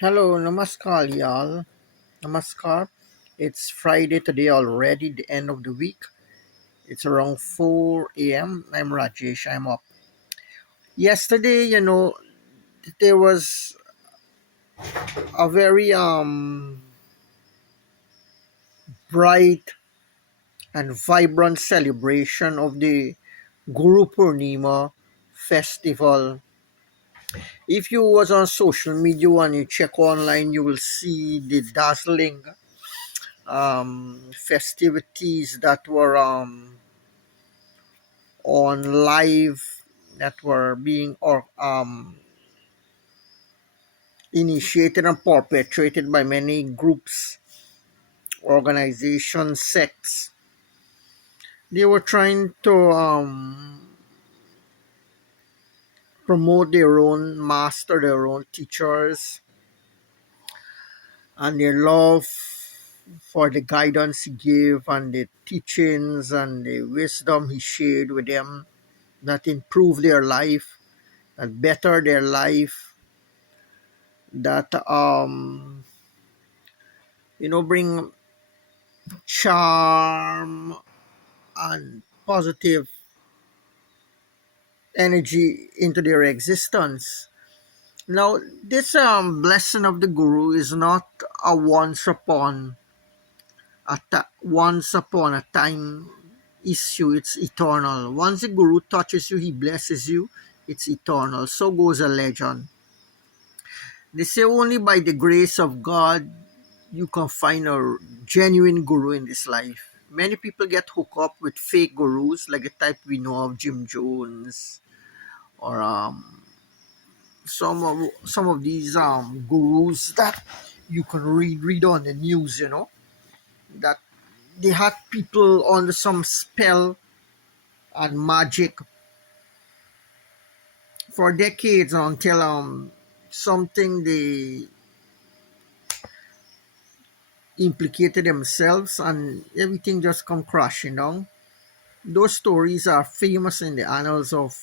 Hello, namaskar, y'all. Namaskar. It's Friday today already, the end of the week. It's around 4 a.m. I'm Rajesh. I'm up. Yesterday, there was a very bright and vibrant celebration of the Guru Purnima festival. If you was on social media and you check online, you will see the dazzling festivities that were on live that were being initiated and perpetrated by many groups, organizations, sects. They were trying to promote their own master, their own teachers, and their love for the guidance he gave and the teachings and the wisdom he shared with them that improve their life, that better their life, that bring charm and positive energy into their existence. Now, this blessing of the guru is not a once upon a time issue. It's eternal. Once the guru touches you, he blesses you. It's eternal. So goes a legend. They say only by the grace of God you can find a genuine guru in this life. Many people get hooked up with fake gurus, like the type we know of Jim Jones, or some of these gurus that you can read on the news. That they had people under some spell and magic for decades until something they implicated themselves and everything just come crashing down. Those stories are famous in the annals of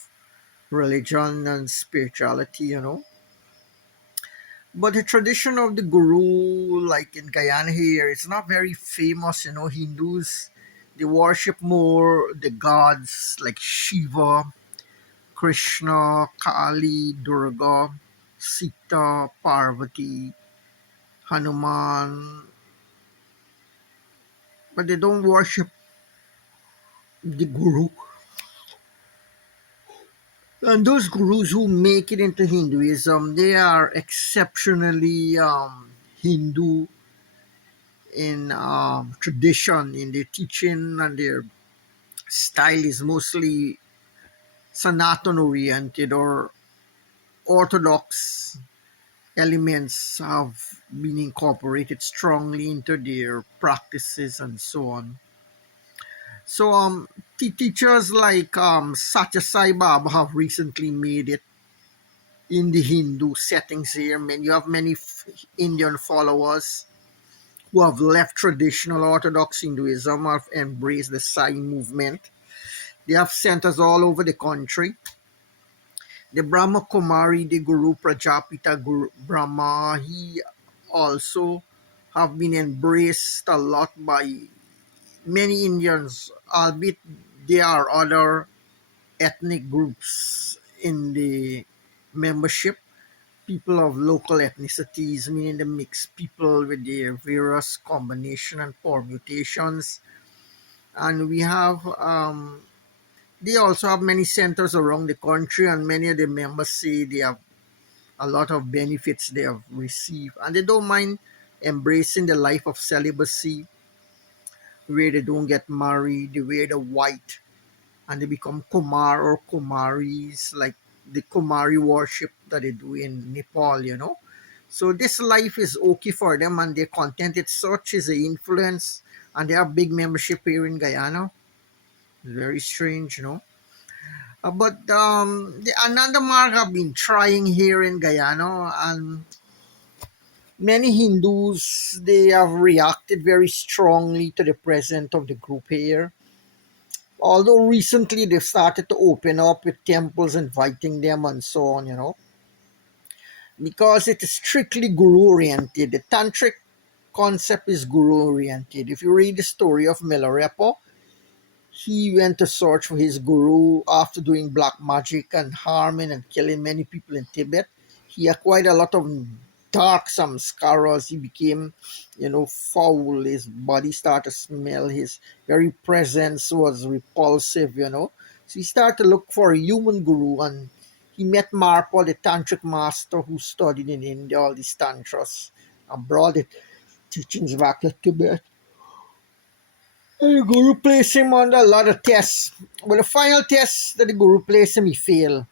religion and spirituality. But the tradition of the guru, like in Guyana here, it's not very famous. Hindus, they worship more the gods like Shiva, Krishna, Kali, Durga, Sita, Parvati, Hanuman, but they don't worship the guru. And those gurus who make it into Hinduism, they are exceptionally Hindu in tradition, in their teaching, and their style is mostly Sanatan oriented, or Orthodox elements have been incorporated strongly into their practices and so on. So teachers like Satya Sai Baba have recently made it in the Hindu settings here. You have many Indian followers who have left traditional Orthodox Hinduism, have embraced the Sai movement. They have centers all over the country. The Brahma Kumari, the Guru Prajapita Guru Brahma, he also have been embraced a lot by many Indians, albeit there are other ethnic groups in the membership, people of local ethnicities, meaning the mixed people with their various combination and permutations. And they also have many centers around the country, and many of the members say they have a lot of benefits they have received, and they don't mind embracing the life of celibacy, where they don't get married, they wear the white, and they become Kumar or Kumaris, like the Kumari worship that they do in Nepal. So this life is okay for them, and they're content. It's such is the influence, and they have big membership here in Guyana. It's very strange. But the Ananda Marg have been trying here in Guyana, and many Hindus, they have reacted very strongly to the presence of the group here. Although recently they've started to open up with temples inviting them and so on. because it is strictly guru oriented. The tantric concept is guru oriented. If you read the story of Milarepa, he went to search for his guru after doing black magic and harming and killing many people in Tibet. He acquired a lot of dark samskaras. He became, foul. His body started to smell. His very presence was repulsive. So he started to look for a human guru, and he met Marpa, the tantric master who studied in India, all these tantras, and brought the teachings back to Tibet. And the guru placed him on a lot of tests. But the final test that the guru placed him, he failed.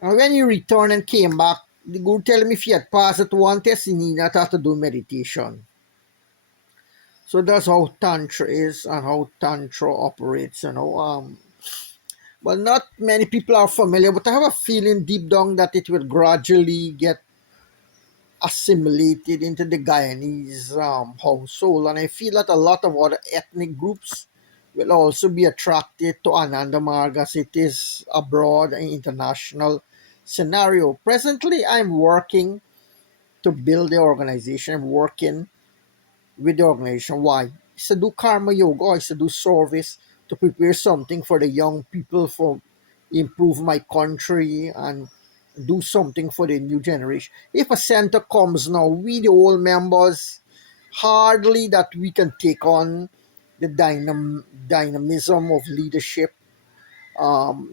And when he returned and came back, the guru told him if he had passed at one test, he need not have to do meditation. So that's how Tantra is and how Tantra operates. Well, not many people are familiar, but I have a feeling deep down that it will gradually get assimilated into the Guyanese household. And I feel that a lot of other ethnic groups will also be attracted to Ananda Marg as it is abroad and international scenario. Presently, I'm working to build the organization. I'm working with the organization. Why? It's to do karma yoga, it's to do service, to prepare something for the young people, for improve my country and do something for the new generation. If a center comes now, we the old members, hardly that we can take on the dynamism of leadership.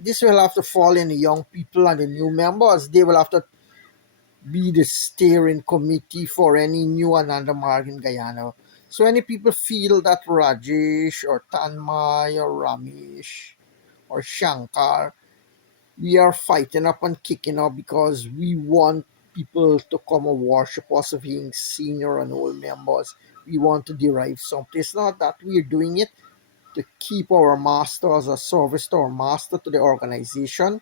This will have to fall in the young people and the new members. They will have to be the steering committee for any new Ananda Marg in Guyana. So any people feel that Rajesh or Tanmay or Ramesh or Shankar, we are fighting up and kicking up because we want people to come and worship us being senior and old members. We want to derive something. It's not that we're doing it to keep our master as a service to our master, to the organization,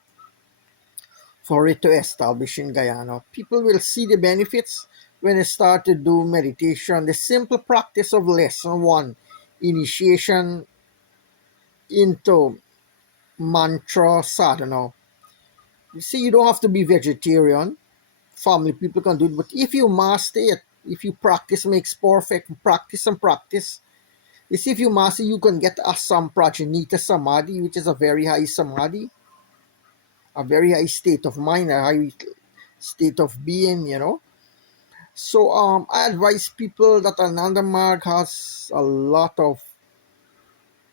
for it to establish in Guyana. People will see the benefits when they start to do meditation. The simple practice of lesson one, initiation into mantra sadhana. You see, you don't have to be vegetarian. Family people can do it, but if you master it, if you practice makes perfect, practice and practice. You see, if you master, you can get asamprajanita samadhi, which is a very high samadhi, a very high state of mind, a high state of being. So I advise people that Ananda Marg has a lot of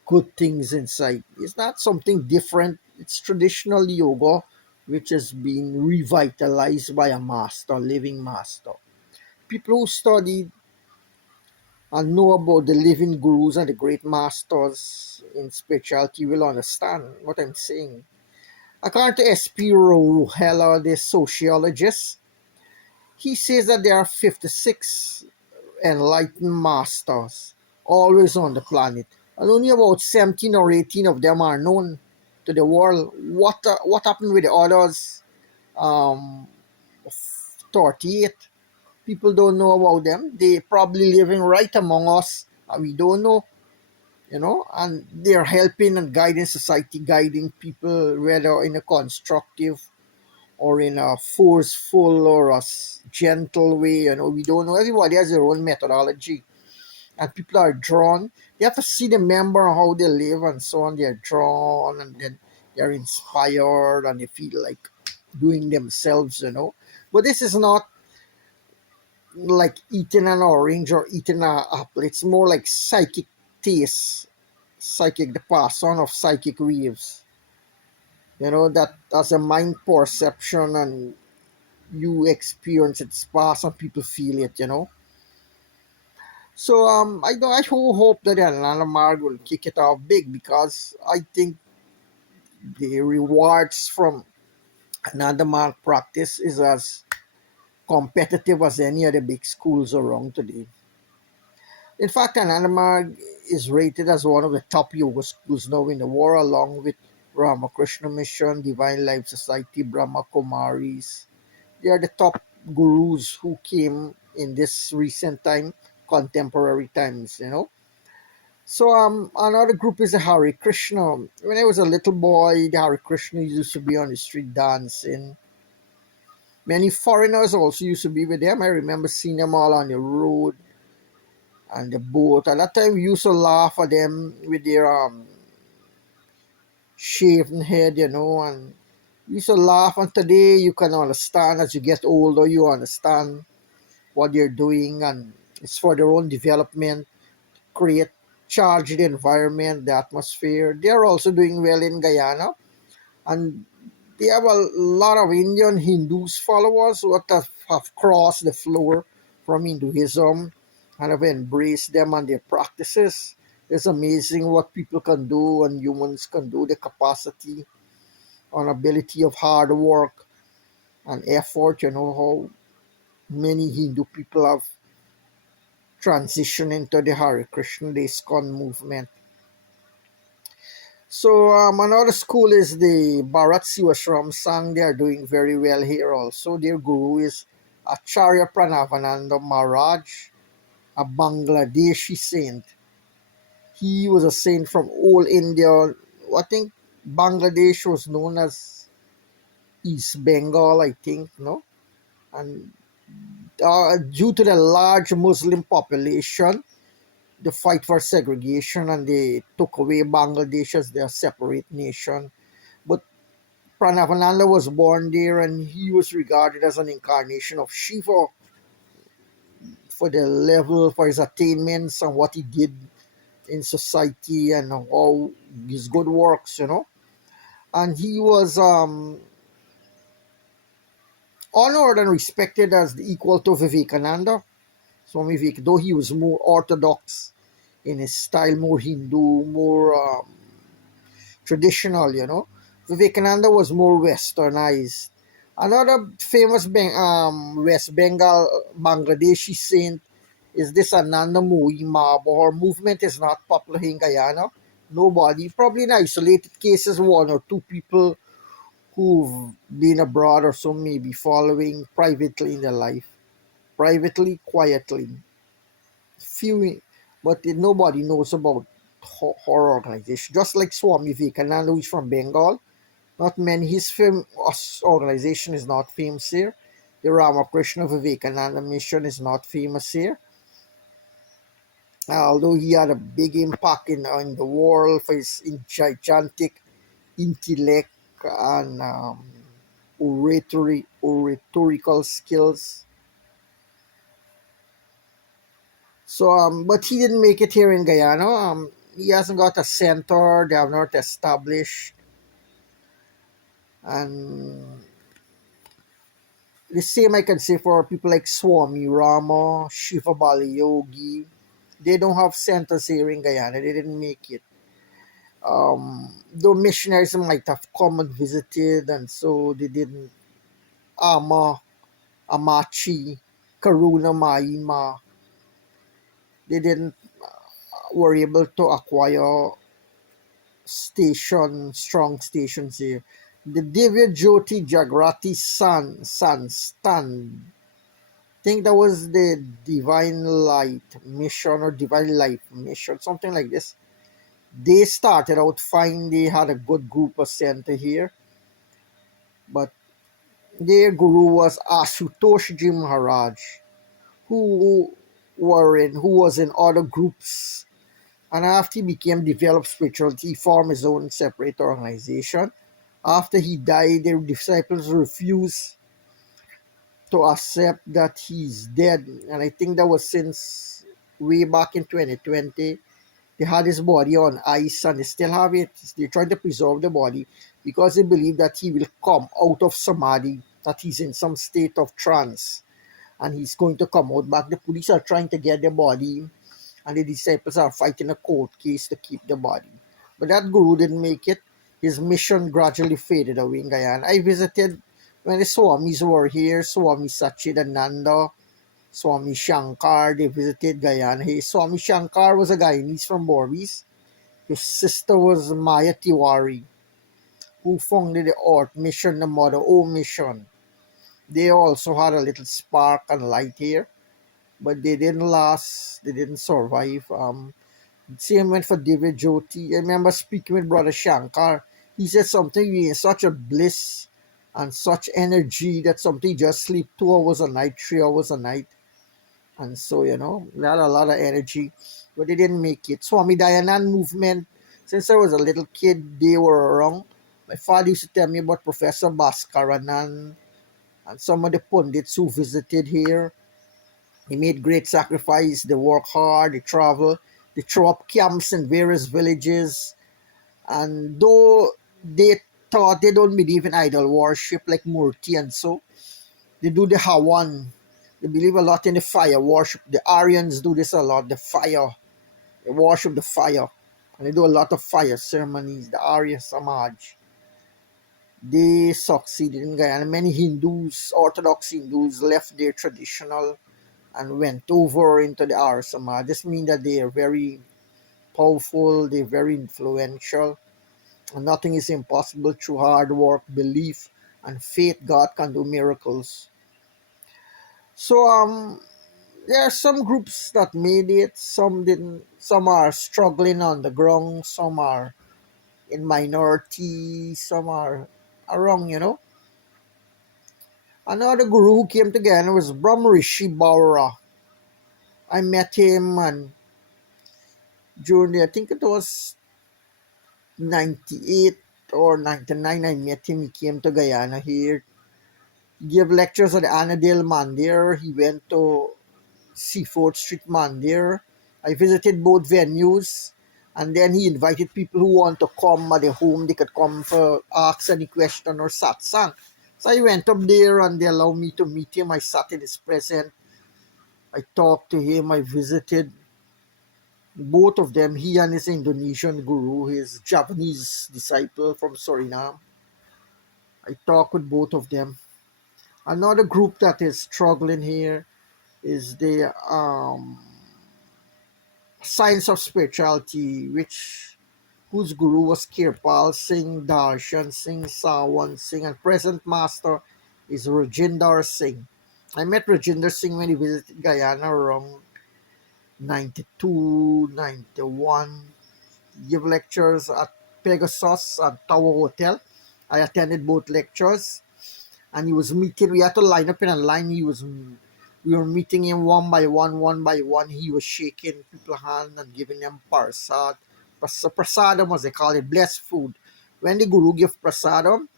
good things inside. It's not something different. It's traditional yoga which has been revitalized by a master, living master. People who study and know about the living gurus and the great masters in spirituality will understand what I'm saying. According to S.P. Ruhela, the sociologist, he says that there are 56 enlightened masters always on the planet, and only about 17 or 18 of them are known to the world. What happened with the others? 38 people don't know about them. They probably living right among us, and we don't know. And they're helping and guiding society, guiding people, whether in a constructive or in a forceful or a gentle way. We don't know. Everybody has their own methodology, and people are drawn. They have to see the member and how they live and so on. They're drawn, and then they're inspired, and they feel like doing themselves. But this is not like eating an orange or eating an apple. It's more like psychic taste, the person of psychic waves. That as a mind perception, and you experience it pass and people feel it. So hope that Atlanta Marg will kick it off big, because I think the rewards from Ananda Marg practice is as competitive as any other big schools around today. In fact, Ananda Marg is rated as one of the top yoga schools now in the world, along with Ramakrishna Mission, Divine Life Society, Brahma Kumaris. They are the top gurus who came in this recent time, contemporary times. So another group is the Hare Krishna. When I was a little boy, the Hare Krishna used to be on the street dancing. Many foreigners also used to be with them. I remember seeing them all on the road and the boat. At that time, we used to laugh at them with their shaven head, and we used to laugh. And today, you can understand as you get older, you understand what they're doing, and it's for their own development, create charged environment, the atmosphere. They're also doing well in Guyana, and they have a lot of Indian Hindus followers who have crossed the floor from Hinduism and have embraced them and their practices. It's amazing what people can do and humans can do, the capacity and ability of hard work and effort, how many Hindu people have transitioned into the Hare Krishna, the ISKCON movement. So another school is the Bharat Sivashram Sangh. They are doing very well here also. Their guru is Acharya Pranavananda Maharaj, a Bangladeshi saint. He was a saint from old India. I think Bangladesh was known as East Bengal, I think, no? And due to the large Muslim population, the fight for segregation, and they took away Bangladesh as their separate nation. But Pranavananda was born there, and he was regarded as an incarnation of Shiva for the level, for his attainments and what he did in society and all his good works. And he was honored and respected as the equal to Vivekananda. Swami Vivek, though he was more orthodox in his style, more Hindu, more traditional. Vivekananda was more westernized. Another famous West Bengal Bangladeshi saint is this Ananda Mui Ma. Her movement is not popular in Guyana. Nobody, probably in isolated cases, one or two people who've been abroad or so maybe following privately in their life. Privately, quietly. Few, but nobody knows about her organization. Just like Swami Vivekananda, who's from Bengal, not many. His organization is not famous here. The Ramakrishna Vivekananda mission is not famous here. Although he had a big impact in the world for his gigantic intellect and oratorical skills. So, but he didn't make it here in Guyana. He hasn't got a center. They have not established, and the same I can say for people like Swami Rama, Shiva Bali Yogi. They don't have centers here in Guyana. They didn't make it. Though missionaries might have come and visited, and so they didn't. Amachi, Karuna Maima, they didn't were able to acquire strong stations here. The Divya Jyoti Jagrati Sun Stand, I think that was the Divine Light Mission or Divine Life Mission, something like this. They started out fine. They had a good group of center here, but their guru was Ashutosh Ji Maharaj, who who was in other groups, and after he became developed spirituality, he formed his own separate organization. After he died, their disciples refused to accept that he's dead, and I think that was since way back in 2020. They had his body on ice, and they still have it. They're trying to preserve the body because they believe that he will come out of samadhi, that he's in some state of trance, and he's going to come out back. The police are trying to get the body, and the disciples are fighting a court case to keep the body. But that guru didn't make it. His mission gradually faded away in Guyana. I visited when the Swamis were here, Swami Sachidananda, Swami Shankar. They visited Guyana. Hey, Swami Shankar was a Guyanese from Borbis. His sister was Maya Tiwari, who founded the Earth Mission, the Mother O Mission. They also had a little spark and light here, but they didn't last. They didn't survive. Same went for David Jyoti. I remember speaking with Brother Shankar. He said something, we in such a bliss and such energy that something just sleep 2 hours a night, 3 hours a night. And so, they had a lot of energy, but they didn't make it. Swami Dayanand movement, since I was a little kid, they were around. My father used to tell me about Professor Bhaskaranan and some of the pundits who visited here. They made great sacrifice, they work hard, they travel, they throw up camps in various villages. And though they thought they don't believe in idol worship like Murti and so, they do the Hawan. They believe a lot in the fire worship. The Aryans do this a lot, the fire. They worship the fire. And they do a lot of fire ceremonies, the Arya Samaj. They succeeded in Guyana. Many Hindus, Orthodox Hindus, left their traditional and went over into the Arya Samaj. This means that they are very powerful, they're very influential. And nothing is impossible through hard work, belief, and faith. God can do miracles. So there are some groups that made it, some didn't. Some are struggling on the ground, some are in minority, some are wrong. Another guru who came together was Brahmarishi Bhaura. I met him and during I think it was 98 or 99, I met him. He came to Guyana here. He gave lectures at the Annandale Mandir. He went to Seaford Street Mandir. I visited both venues, and then he invited people who want to come at the home. They could come for ask any question or satsang. So I went up there and they allowed me to meet him. I sat in his presence. I talked to him. I visited both of them, he and his Indonesian guru, his Japanese disciple from Suriname. I talked with both of them. Another group that is struggling here is the Science of Spirituality, whose guru was Kirpal Singh, Darshan Singh, Sawan Singh, and present master is Rajinder Singh. I met Rajinder Singh when he visited Guyana around 92, 91. Give lectures at Pegasus at Tower Hotel. I attended both lectures, and he was meeting. We had to line up in a line. We were meeting him one by one, one by one. He was shaking people's hand and giving them prasad. Prasadam, as they call it, blessed food. When the Guru give prasadam,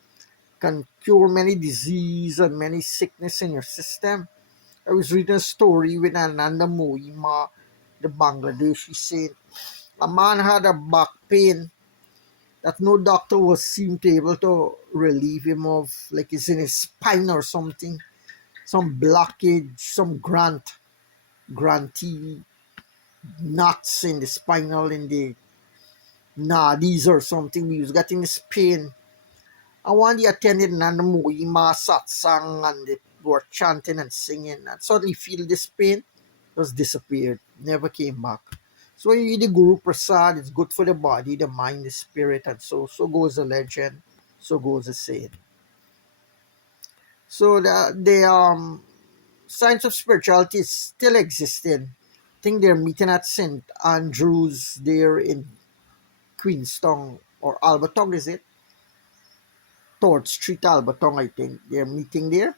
can cure many disease and many sickness in your system. I was reading a story with Ananda Mohima, the Bangladeshi saint. A man had a back pain that no doctor was seemed to able to relieve him of, like it's in his spine or something, some blockage, some grantee knots in the spinal, in the nadis or something. He was getting this pain. And one day attended Nanda Mohima satsang and they were chanting and singing and suddenly feel this pain just disappeared, never came back. So when you eat the Guru Prasad, it's good for the body, the mind, the spirit, and so goes the legend, so goes the saying. So the science of spirituality is still existing. I think they're meeting at St. Andrews there in Queenstown or Alberton, is it? Third Street, Alberton, I think. They're meeting there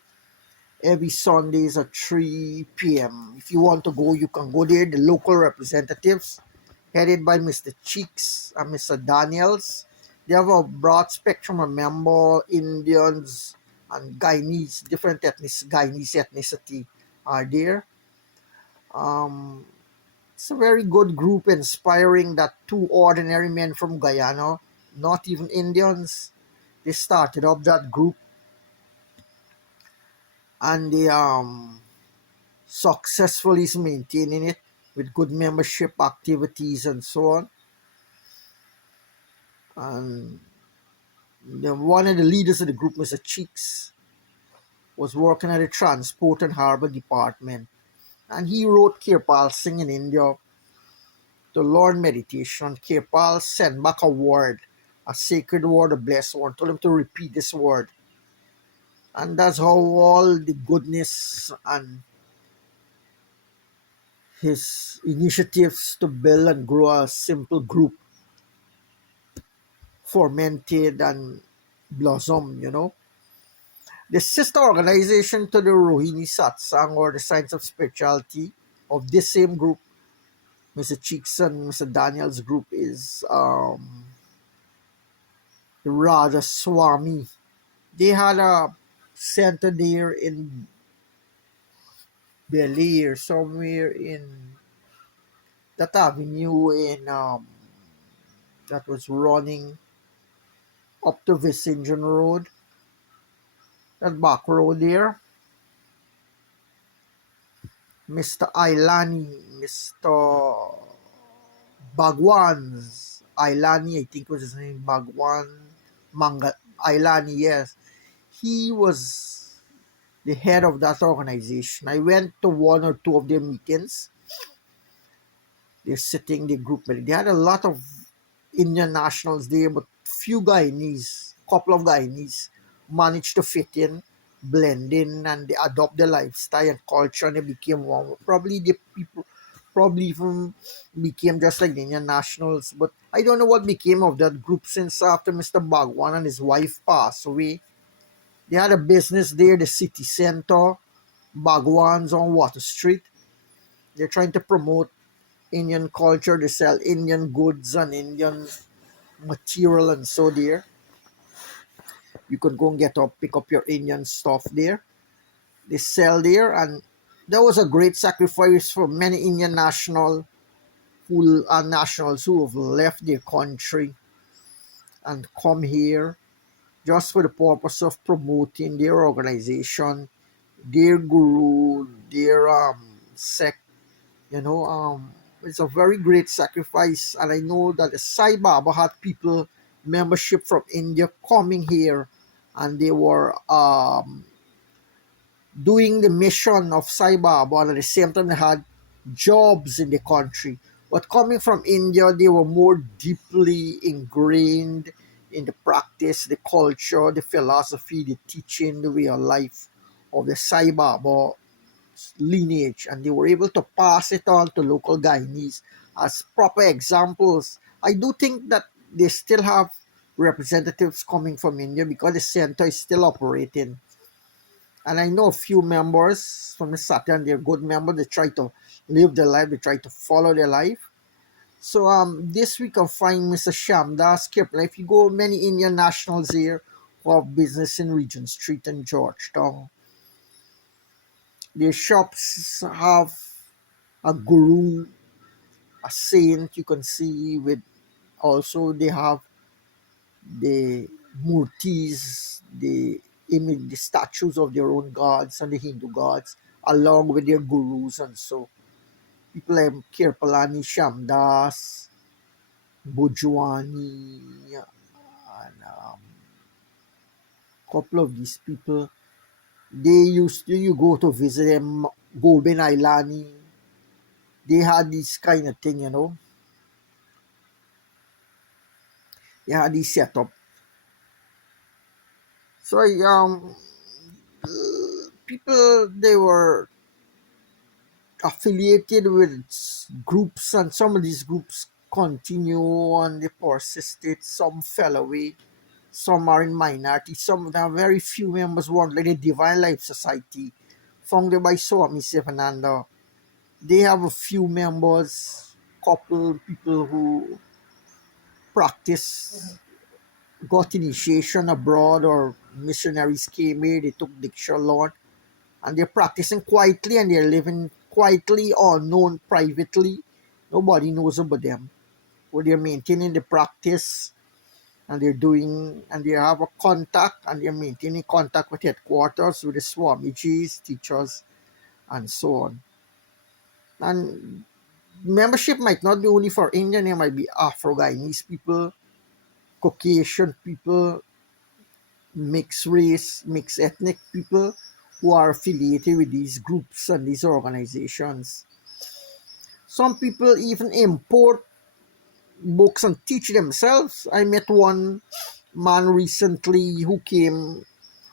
every Sundays at 3 p.m. If you want to go, you can go there. The local representatives headed by Mr. Cheeks and Mr. Daniels. They have a broad spectrum of member Indians and Guyanese, different Guyanese ethnicity are there. Um, it's a very good group, inspiring that two ordinary men from Guyana, not even Indians, they started up that group and they successfully is maintaining it with good membership activities and so on. And one of the leaders of the group, Mr. Cheeks, was working at the Transport and Harbour Department. And he wrote Kirpal Singh in India to learn meditation. Kirpal sent back a word, a sacred word, a blessed word, told him to repeat this word. And that's how all the goodness and his initiatives to build and grow a simple group fermented and blossomed. The sister organization to the Rohini Satsang, or the Science of Spirituality, of this same group, Mr. Cheeks and Mr. Daniel's group, is the Radha Swami. They had a center there in Bel Air, somewhere in that avenue in that was running up to Visinjan Road, that back road there. Mr. Ailani, Mr. Bhagwan's Ailani, I think was his name, Bhagwan Manga Ailani, yes. He was the head of that organization. I went to one or two of their meetings. They're sitting, the group meeting. They had a lot of Indian nationals there, but few Guyanese, couple of Guyanese managed to fit in, blend in, and they adopt the lifestyle and culture, and they became one. Probably the people, probably even became just like the Indian nationals. But I don't know what became of that group since after Mr. Bhagwan and his wife passed away. They had a business there, the city center, Bhagwan's on Water Street. They're trying to promote Indian culture. They sell Indian goods and Indian material, and so there you can go and pick up your Indian stuff there. They sell there, and that was a great sacrifice for many Indian nationals who have left their country and come here just for the purpose of promoting their organization, their guru, their sect. You know, it's a very great sacrifice, and I know that the Sai Baba had people membership from India coming here, and they were doing the mission of Sai Baba, and at the same time they had jobs in the country. But coming from India, they were more deeply ingrained in the practice, the culture, the philosophy, the teaching, the way of life of the Sai Baba lineage, and they were able to pass it on to local Guyanese as proper examples. I do think that they still have representatives coming from India because the center is still operating. And I know a few members from the Satan, they're good members. They try to live their life, they try to follow their life. So this week I'll find Mr. Shamdas Kirpal. If you go, many Indian nationals here who have business in Regent Street and Georgetown. Their shops have a guru, a saint you can see with, also they have the murtis, the image, the statues of their own gods and the Hindu gods, along with their gurus, and so people like Kirpalani, Shamdas, Bujwani, and couple of these people. They used to, you go to visit them, Goben Ailani. They had this kind of thing, you know. They had this setup. So people, they were affiliated with groups, and some of these groups continue and they persisted. Some fell away. Some are in minority. Some, there are very few members who are like the Divine Life Society, founded by Swami Sivananda. They have a few members, couple people who practice, got initiation abroad, or missionaries came here, they took Diksha Lord, and they're practicing quietly and they're living quietly, unknown, privately. Nobody knows about them. But they're maintaining the practice, and they're doing, and they have a contact, and they're maintaining contact with headquarters, with the Swamijis, teachers, and so on. And membership might not be only for Indian, it might be Afro-Guyanese people, Caucasian people, mixed race, mixed ethnic people who are affiliated with these groups and these organizations. Some people even import books and teach themselves. I met one man recently who came,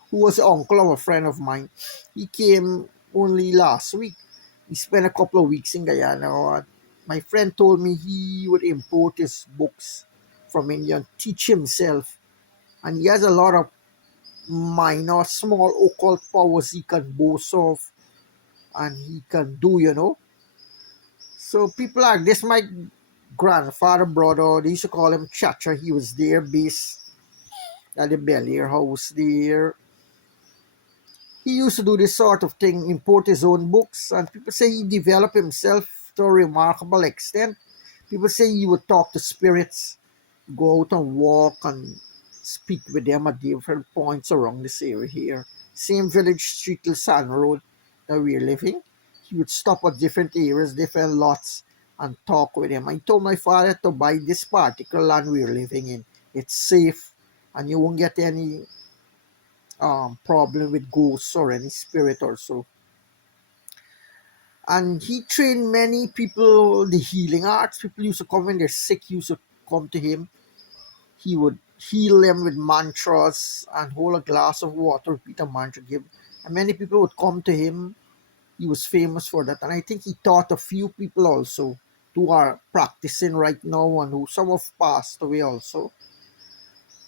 who was the uncle of a friend of mine. He came only last week. He spent a couple of weeks in Guyana. My friend told me he would import his books from India and teach himself. And he has a lot of minor, small occult powers he can boast of and he can do, So people like this, my grandfather, brother, they used to call him Chacha. He was there based at the Bel-Air house there. He used to do this sort of thing, import his own books, and people say he developed himself to a remarkable extent. People say he would talk to spirits, go out and walk and speak with them at different points around this area here. Same village street, Lisan Road that we're living. He would stop at different areas, different lots, and talk with them. I told my father to buy this particular land we're living in. It's safe, and you won't get any problem with ghosts or any spirit or so. And he trained many people the healing arts. People used to come when they're sick, used to come to him. He would heal them with mantras and hold a glass of water, repeat a mantra, give. And many people would come to him. He was famous for that. And I think he taught a few people also who are practicing right now and who some have passed away also.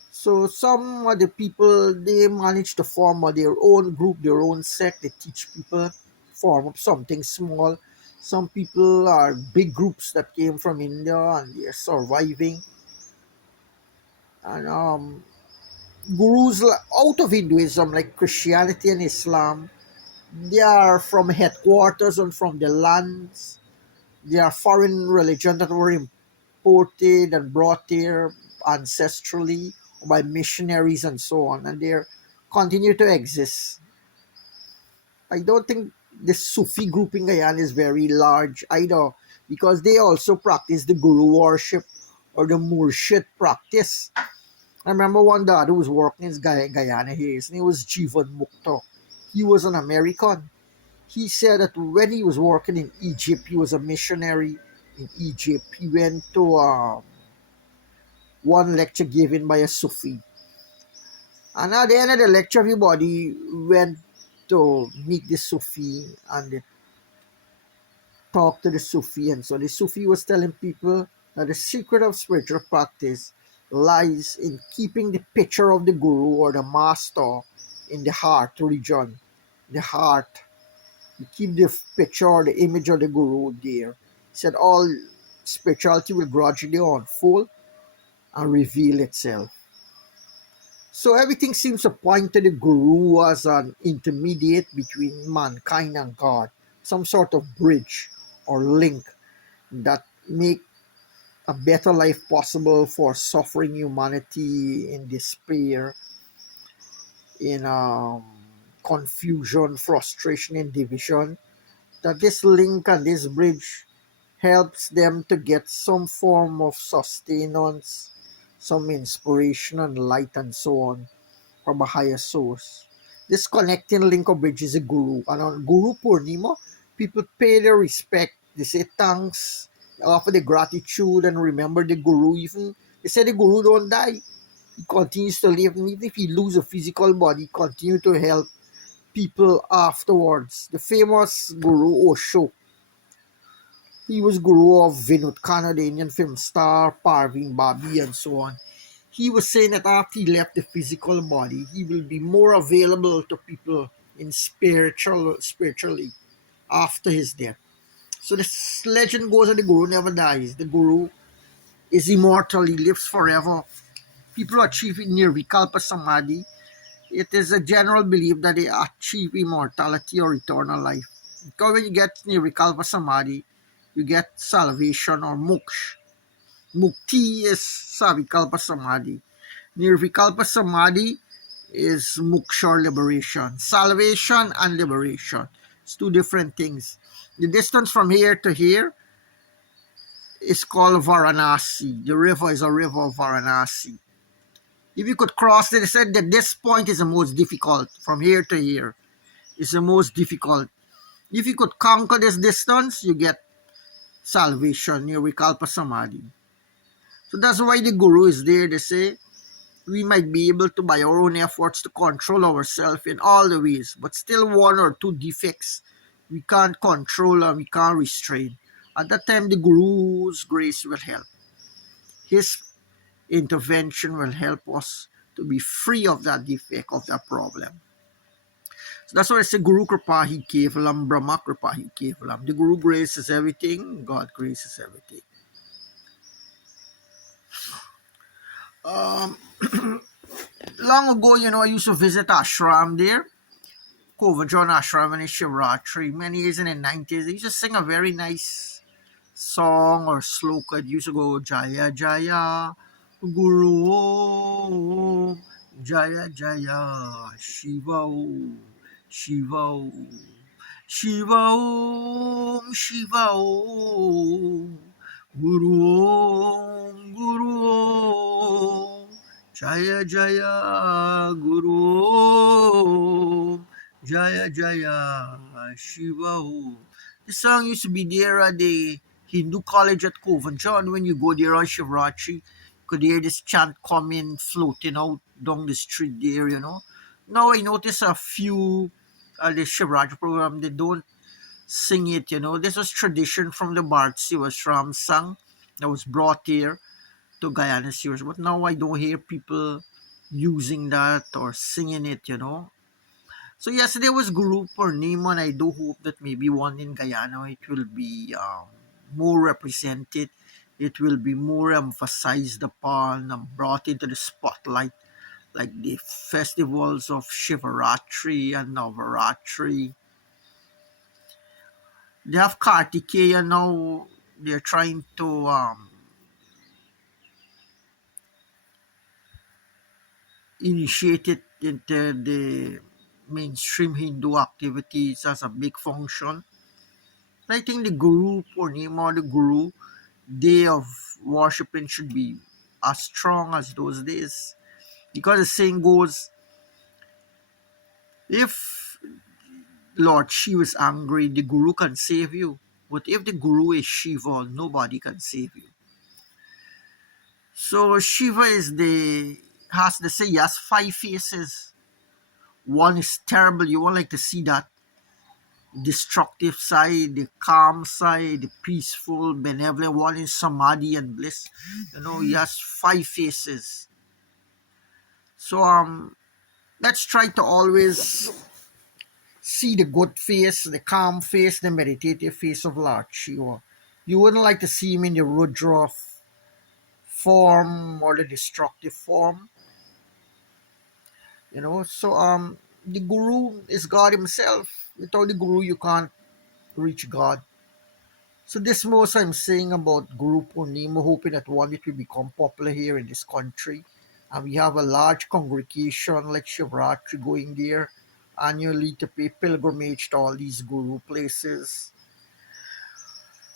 So some of the people, they manage to form their own group, their own sect. They teach people, form up something small. Some people are big groups that came from India and they're surviving. And gurus out of Hinduism, like Christianity and Islam, they are from headquarters and from the lands. They are foreign religions that were imported and brought here ancestrally by missionaries and so on, and they continue to exist. I don't think the Sufi group in Guyana is very large either, because they also practice the Guru worship or the Murshid practice. I remember one dad who was working in Guyana here. His name was Jivan Mukta. He was an American. He said that when he was working in Egypt, he was a missionary in Egypt. He went to one lecture given by a Sufi. And at the end of the lecture, everybody went to meet the Sufi and they talked to the Sufi. And so the Sufi was telling people that the secret of spiritual practice lies in keeping the picture of the Guru or the Master in the heart region. The heart. You keep the picture or the image of the Guru there. He said all spirituality will gradually unfold and reveal itself. So everything seems to point to the Guru as an intermediate between mankind and God, some sort of bridge or link that make a better life possible for suffering humanity in despair, in confusion, frustration, and division. That this link and this bridge helps them to get some form of sustenance, some inspiration and light and so on from a higher source. This connecting link or bridge is a guru. And on Guru Purnima, people pay their respect. They say thanks, offer the gratitude and remember the guru. Even they say the guru don't die. He continues to live. And even if he loses a physical body, he continue to help people afterwards. The famous Guru Osho. He was guru of Vinod Khanna, the Indian film star, Parveen Babi, and so on. He was saying that after he left the physical body, he will be more available to people in spiritually after his death. So this legend goes that the Guru never dies. The Guru is immortal. He lives forever. People achieve nirvikalpa samadhi. It is a general belief that they achieve immortality or eternal life. Because when you get nirvikalpa samadhi, you get salvation or moksha. Mukti is savikalpa samadhi. Nirvikalpa samadhi is moksha or liberation. Salvation and liberation. It's two different things. The distance from here to here is called Varanasi. The river is a river of Varanasi. If you could cross it, they said that this point is the most difficult. From here to here is the most difficult. If you could conquer this distance, you get salvation, Nirvikalpa Samadhi. So that's why the Guru is there. They say we might be able to, by our own efforts, to control ourselves in all the ways, but still one or two defects we can't control and we can't restrain. At that time, the Guru's grace will help. His intervention will help us to be free of that defect, of that problem. So that's why I say Guru Kripa Hi Kevalam, Brahma Kripa Hi Kevalam. The Guru graces everything, God graces everything. Um, Long ago, I used to visit ashram there, Kovajon Ashram in Shivratri, many years in the 90s. They used to sing a very nice song or sloka. It used to go Jaya Jaya Guru Om, Jaya Jaya Shiva Om, Shiva Om, Shiva Om, Shiva Om, Guru Om, Guru Om, Jaya Jaya Guru Om, Jaya Jaya Shiva Om. The song used to be there at the Hindu college at Coventry. When you go there on Shivratri, you could hear this chant coming, floating out down the street there. Now I notice a few at the Shivratri program, they don't sing it. This was tradition from the Bharti Ashram song that was brought here to Guyana Series. But now I don't hear people using that or singing it. So yesterday was Guru Purnima, and I do hope that maybe one in Guyana it will be more represented. It will be more emphasized upon and brought into the spotlight, like the festivals of Shivaratri and Navaratri. They have Kartikeya now. They're trying to initiate it into the mainstream Hindu activities as a big function. I think the Guru Purnima, the Guru day of worshiping should be as strong as those days. Because the saying goes, if Lord Shiva is angry, the Guru can save you. But if the Guru is Shiva, nobody can save you. So Shiva has to say he has 5 faces. One is terrible. You won't like to see that destructive side, the calm side, the peaceful, benevolent one is samadhi and bliss. He has 5 faces. So let's try to always see the good face, the calm face, the meditative face of Lord Shiva. You wouldn't like to see him in the Rudra form or the destructive form. So the Guru is God himself. Without the Guru you can't reach God. So this most I'm saying about Guru Purnima, hoping that one it will become popular here in this country. And we have a large congregation like Shivratri going there annually to pay pilgrimage to all these Guru places.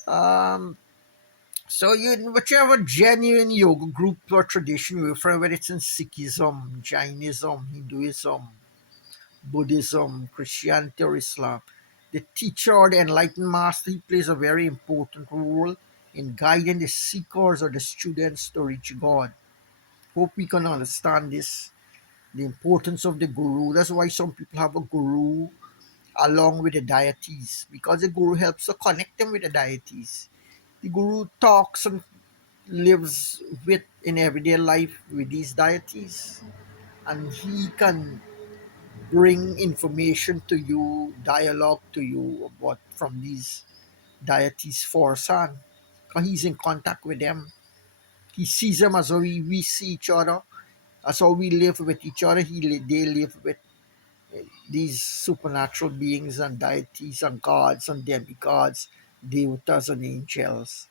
Um, so whichever genuine yoga group or tradition you refer, whether it's in Sikhism, Jainism, Hinduism, Buddhism, Christianity, or Islam, the teacher or the enlightened master he plays a very important role in guiding the seekers or the students to reach God. Hope we can understand this, the importance of the guru. That's why some people have a guru along with the deities, because the guru helps to connect them with the deities. The guru talks and lives with in everyday life with these deities, and he can bring information to you, dialogue to you about from these deities firsthand. Because he's in contact with them. He sees them as how we see each other, as how we live with each other. They live with these supernatural beings and deities and gods and demigods, devatas and angels.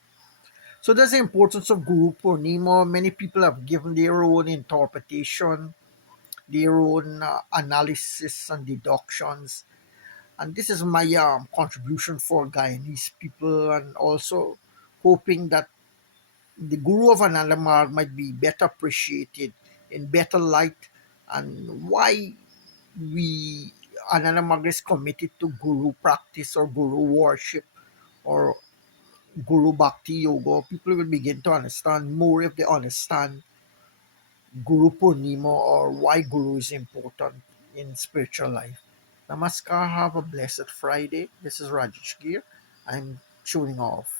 So that's the importance of Guru Purnima. Many people have given their own interpretation, their own analysis and deductions. And this is my contribution for Guyanese people, and also hoping that the Guru of Ananda Marg might be better appreciated in better light, and why we Ananda Marg is committed to Guru practice or Guru worship or Guru Bhakti Yoga. People will begin to understand more if they understand Guru Purnima or why Guru is important in spiritual life. Namaskar. Have a blessed Friday. This is Rajesh Gear. I'm tuning off.